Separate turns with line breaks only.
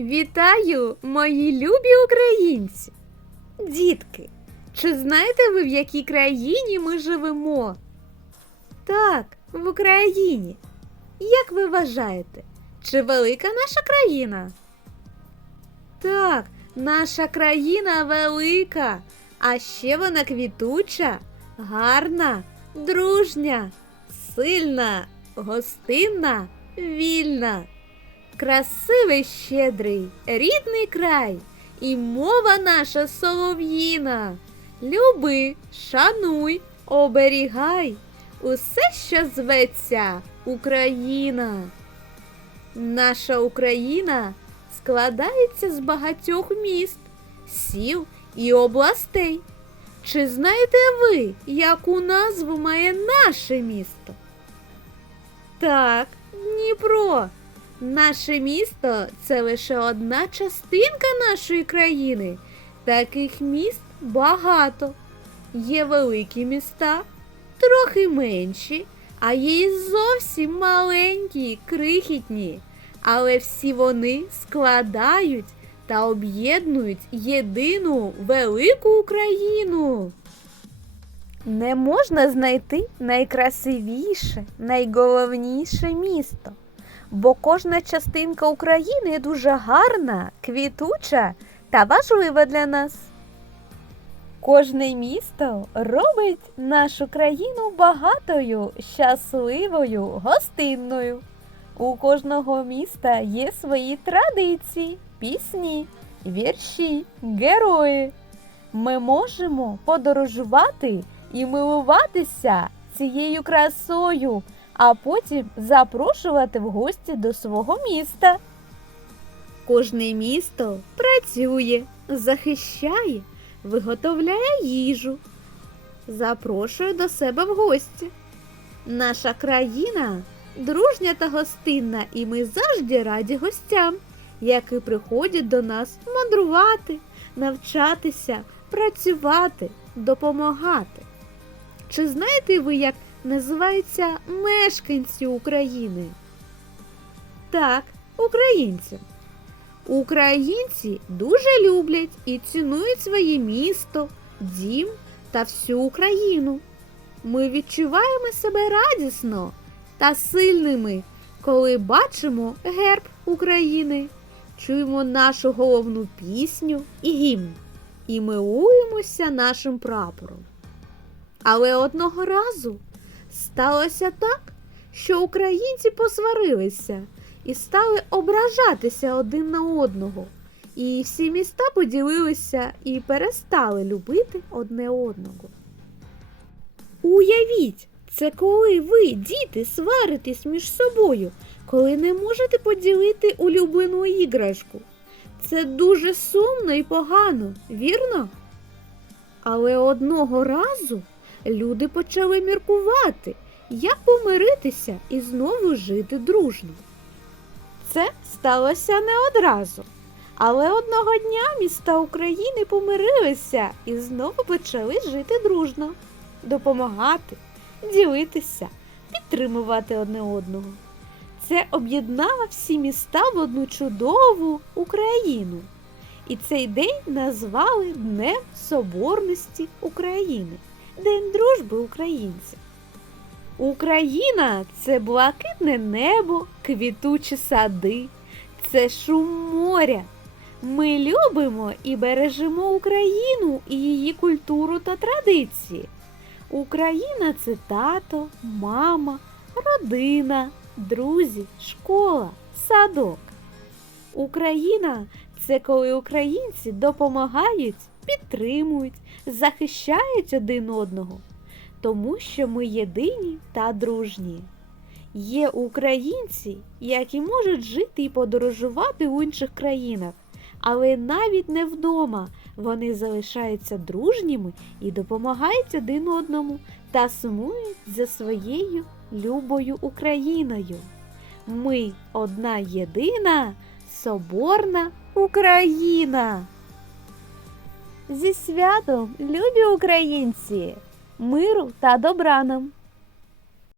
Вітаю, мої любі українці! Дітки, чи знаєте ви, в якій країні ми живемо? Так, в Україні. Як ви вважаєте, чи велика наша країна? Так, наша країна велика, а ще вона квітуча, гарна, дружня, сильна, гостинна, вільна. Красивий щедрий, рідний край, і мова наша солов'їна. Люби, шануй, оберігай усе, що зветься Україна. Наша Україна складається з багатьох міст, сіл і областей. Чи знаєте ви, яку назву має наше місто? Так, Дніпро. Наше місто це лише одна частинка нашої країни. Таких міст багато. Є великі міста, трохи менші, а є й зовсім маленькі, крихітні. Але всі вони складають та об'єднують єдину велику Україну. Не можна знайти найкрасивіше, найголовніше місто, бо кожна частинка України дуже гарна, квітуча та важлива для нас. Кожне місто робить нашу країну багатою, щасливою, гостинною. У кожного міста є свої традиції, пісні, вірші, герої. Ми можемо подорожувати і милуватися цією красою, а потім запрошувати в гості до свого міста. Кожне місто працює, захищає, виготовляє їжу, запрошує до себе в гості. Наша країна дружня та гостинна, і ми завжди раді гостям, які приходять до нас мандрувати, навчатися, працювати, допомагати. Чи знаєте ви, як називаються мешканці України? Так, українці. Українці дуже люблять і цінують своє місто, дім та всю Україну. Ми відчуваємо себе радісно та сильними, коли бачимо герб України, чуємо нашу головну пісню і гімн і милуємося нашим прапором. Але одного разу сталося так, що українці посварилися і стали ображатися один на одного. І всі міста поділилися і перестали любити одне одного. Уявіть, це коли ви, діти, сваритесь між собою, коли не можете поділити улюблену іграшку. Це дуже сумно і погано, вірно? Але одного разу люди почали міркувати, як помиритися і знову жити дружно. Це сталося не одразу. Але одного дня міста України помирилися і знову почали жити дружно, допомагати, ділитися, підтримувати одне одного. Це об'єднало всі міста в одну чудову Україну. І цей день назвали Днем Соборності України, День дружби українців. Україна це блакитне небо, квітучі сади, це шум моря. Ми любимо і бережемо Україну і її культуру та традиції. Україна це тато, мама, родина, друзі, школа, садок. Україна це коли українці допомагають, підтримують, захищають один одного, тому що ми єдині та дружні. Є українці, які можуть жити і подорожувати у інших країнах, але навіть не вдома вони залишаються дружніми і допомагають один одному та сумують за своєю любою Україною. Ми одна єдина, соборна Україна. Зі святом, любі українці, миру та добра нам!